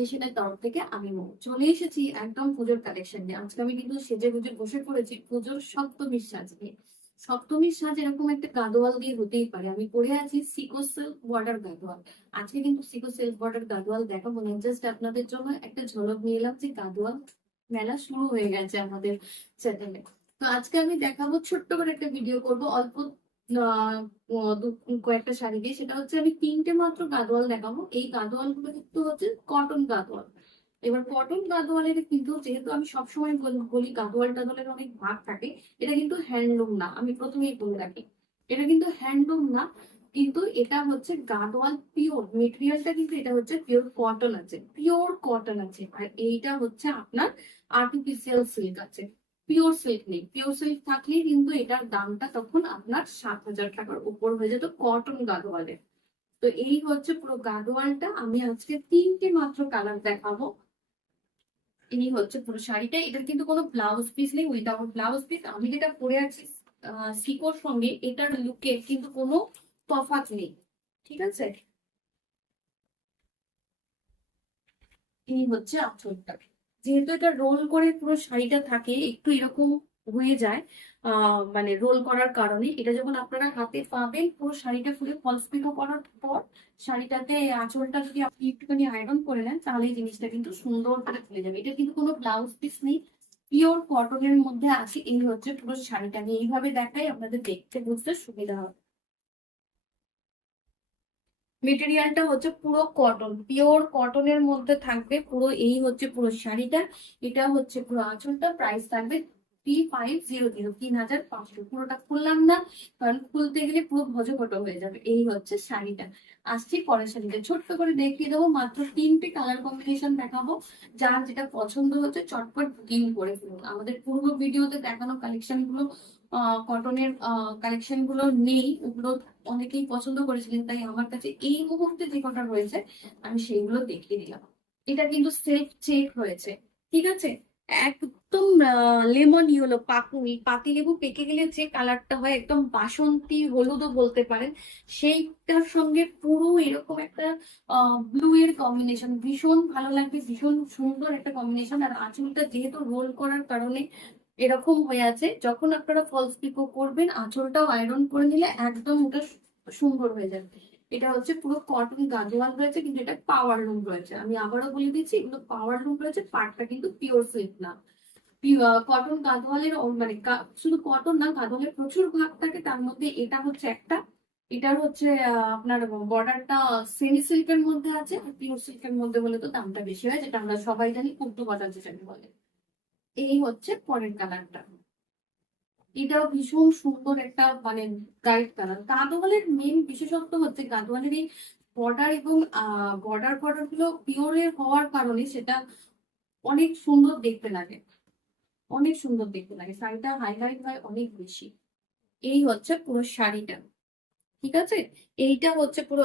ক্রিয়েশনের তরফ থেকে আমি চলে এসেছি একদম পুজোর কালেকশন নিয়ে। আজকে আমি কিন্তু সেজে গুজে বসে পড়েছি পুজোর সপ্তমীর সাজ নিয়ে। সপ্তমীর সাজ এরকম একটা গাদোয়াল দিয়ে হতেই পারে। আমি পরে আছি সিকো সিল্ক বর্ডার গাদোয়াল। আজকে কিন্তু সিকো সিল্ক বর্ডার গাদোয়াল দেখাবো না, জাস্ট আপনাদের জন্য একটা ঝলক নিয়ে এলাম যে গাদোয়াল মেলা শুরু হয়ে গেছে আমাদের চ্যানেলে। তো আজকে আমি দেখাবো, ছোট্ট করে একটা ভিডিও করব অল্প কয়েকটা শাড়ি দিয়ে। সেটা হচ্ছে আমি 3টে মাত্র গাদোয়াল দেখাবো। এই গাদোয়াল গুলো কিন্তু হচ্ছে কটন গাদোয়াল। এবার কটন গাদোয়ালের কিন্তু, যেহেতু আমি সবসময় বলি গাদোয়াল টাদোয়ালের অনেক ভাগ থাকে, এটা কিন্তু হ্যান্ডলুম না, আমি প্রথমেই বলে রাখি। এটা কিন্তু হ্যান্ডলুম না, কিন্তু এটা হচ্ছে গাদোয়াল পিওর মেটেরিয়ালটা, কিন্তু এটা হচ্ছে পিওর কটন আছে, পিওর কটন আছে। আর এইটা হচ্ছে আপনার আর্টিফিশিয়াল সিল্ক আছে, পিওর সিল্ক নেই। পিওর সিল্ক থাকলে কিন্তু এটার দামটা তখন আপনার 7,000 টাকার উপর হয়ে যেত কটন গাদোয়ালের। তো এই হচ্ছে পুরো গাদোয়ালটা। আমি আজকে 3টে মাত্র কালার দেখাবো। এই হচ্ছে পুরো শাড়িটা। এটার কিন্তু কোনো ব্লাউজ পিস নেই, উইদাউট ব্লাউজ পিস। আমি যেটা পরে আছি সিকোর সঙ্গে, এটার লুকে কিন্তু কোনো তফাৎ নেই, ঠিক আছে। এই হচ্ছে আঁচলটা। যেহেতু এটা রোল করে পুরো শাড়িটা থাকে, একটু এরকম হয়ে যায় মানে রোল করার কারণে। এটা যখন আপনারা হাতে পাবেন পুরো শাড়িটা ফুলে ফলস পিকো করার পর, শাড়িটাতে আঁচলটা যদি আপনি একটুখানি আয়রন করে নেন, তাহলে এই জিনিসটা কিন্তু সুন্দর করে ফুলে যাবে। এটা কিন্তু কোনো ব্লাউজ পিস নেই, পিওর কটনের মধ্যে আছে। এই হচ্ছে পুরো শাড়িটা। আমি এইভাবে দেখাই, আপনাদের দেখতে বুঝতে সুবিধা হবে। মেটেরিয়ালটা হচ্ছে পুরো কটন, পিওর কটনের মধ্যে থাকবে পুরো। এই হচ্ছে পুরো শাড়িটা। এটা হচ্ছে পুরো আঁচলটা। প্রাইস থাকবে 3500, 3500। পুরোটা খুললাম না, কারণ খুলতে গেলে পুরো ভজঘট হয়ে যাবে। এই হচ্ছে শাড়িটা। আসছি পরের শাড়িটা, ছোট্ট করে দেখিয়ে দেবো। মাত্র 3টে কালার কম্বিনেশন দেখাবো। যার যেটা পছন্দ হচ্ছে চটপট বুকিং করে ফেলুন। আমাদের পূর্ব ভিডিওতে দেখানো কালেকশন গুলো, কটনের কালেকশন গুলো নেই, ওগুলো অনেকেই পছন্দ করেছিলেন, তাই আমার কাছে এই মুহূর্তে যে কটা রয়েছে আমি সেইগুলো দেখিয়ে দিলাম। এটা কিন্তু সেলফ চেক হয়েছে, ঠিক আছে। একদম লেমন ইয়েলো, পাতি লেবু পেকে গেলে যে কালারটা হয়, একদম বাসন্তী হলুদও বলতে পারেন, সেইটার সঙ্গে পুরো এরকম একটা ব্লু এর কম্বিনেশন ভীষণ ভালো লাগবে, ভীষণ সুন্দর একটা কম্বিনেশন। আর আঁচলটা যেহেতু রোল করার কারণে এরকম হয়ে আছে, যখন আপনারা ফলস পিকো করবেন আঁচলটাও আয়রন করে নিলে একদম ওটা সুন্দর হয়ে যাবে। এটা হচ্ছে পুরো কটন গাজওয়াল রয়েছে, কিন্তু এটা পাওয়ার লুম রয়েছে। আমি আবারও বলে দিচ্ছি, এগুলো পাওয়ার লুম রয়েছে, পার্টটা কিন্তু পিওর সিল্ক না। কটন গাদোয়ালের মানে শুধু কটন না, গাদোয়ালের প্রচুর ভাগ থাকে, তার মধ্যে এটা হচ্ছে একটা। এটার হচ্ছে আপনার বর্ডারটা সেমি সিল্কের মধ্যে আছে, আর পিওর সিল্কের মধ্যে বলে তো দামটা বেশি হয়, যেটা আমরা সবাই জানি, কুর্তো কটন যেটাকে বলে। এই হচ্ছে পরের কালারটা। এটাও ভীষণ সুন্দর একটা মানে গাইড কালার। গাদোয়ালের মেন বিশেষত্ব হচ্ছে গাদোয়ালের এই বর্ডার এবং বর্ডার বর্ডার গুলো পিওরের হওয়ার কারণে সেটা অনেক সুন্দর দেখতে লাগে, অনেক সুন্দর দেখতে লাগে। শাড়িটা হাইলাইট হয় অনেক বেশি। এই হচ্ছে পুরো শাড়িটা, ঠিক আছে। এইটা হচ্ছে পুরো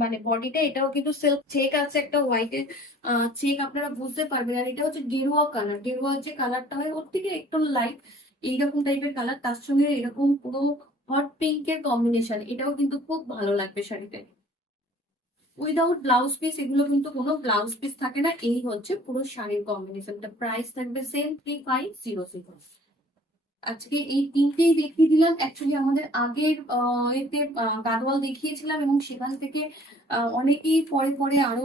মানে বডিটা, এটাও কিন্তু সেলফ চেক আছে, একটা হোয়াইটের চেক আপনারা বুঝতে পারবেন। আর এটা হচ্ছে গেরুয়া কালার, গেরুয়া যে কালারটা হয় ওর থেকে একটু লাইট এইরকম টাইপের কালার, তার সঙ্গে এরকম পুরো হট পিঙ্কের কম্বিনেশন। এটাও কিন্তু খুব ভালো লাগবে শাড়িতে। উইদাউট ব্লাউজ পিস, এগুলো কিন্তু কোনো ব্লাউজ পিস থাকে না। এই হচ্ছে পুরো শাড়ির কম্বিনেশনটা। প্রাইস থাকবে সেম 3500। আজকে এই 3টেই দেখিয়ে দিলাম। অ্যাকচুয়ালি আমাদের আগের এতে গাদোয়াল দেখিয়েছিলাম, এবং সেখান থেকে অনেকেই পরে পরে আরো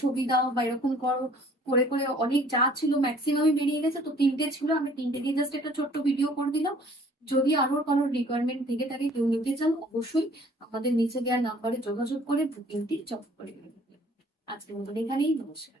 ছবি দাও বা এরকম করো করে করে অনেক যা ছিল ম্যাক্সিমামই বেরিয়ে গেছে। তো 3টে ছিল, আমি 3টে দিয়ে জাস্ট একটা ছোট্ট ভিডিও করে দিলাম। যদি আরো কোনো রিকোয়ারমেন্ট থেকে থাকে, কেউ নিতে চান, অবশ্যই আমাদের নিচে দেওয়া নাম্বারে যোগাযোগ করে বুকিংটি চট করে নেবেন। আজকের মতন এখানেই, নমস্কার।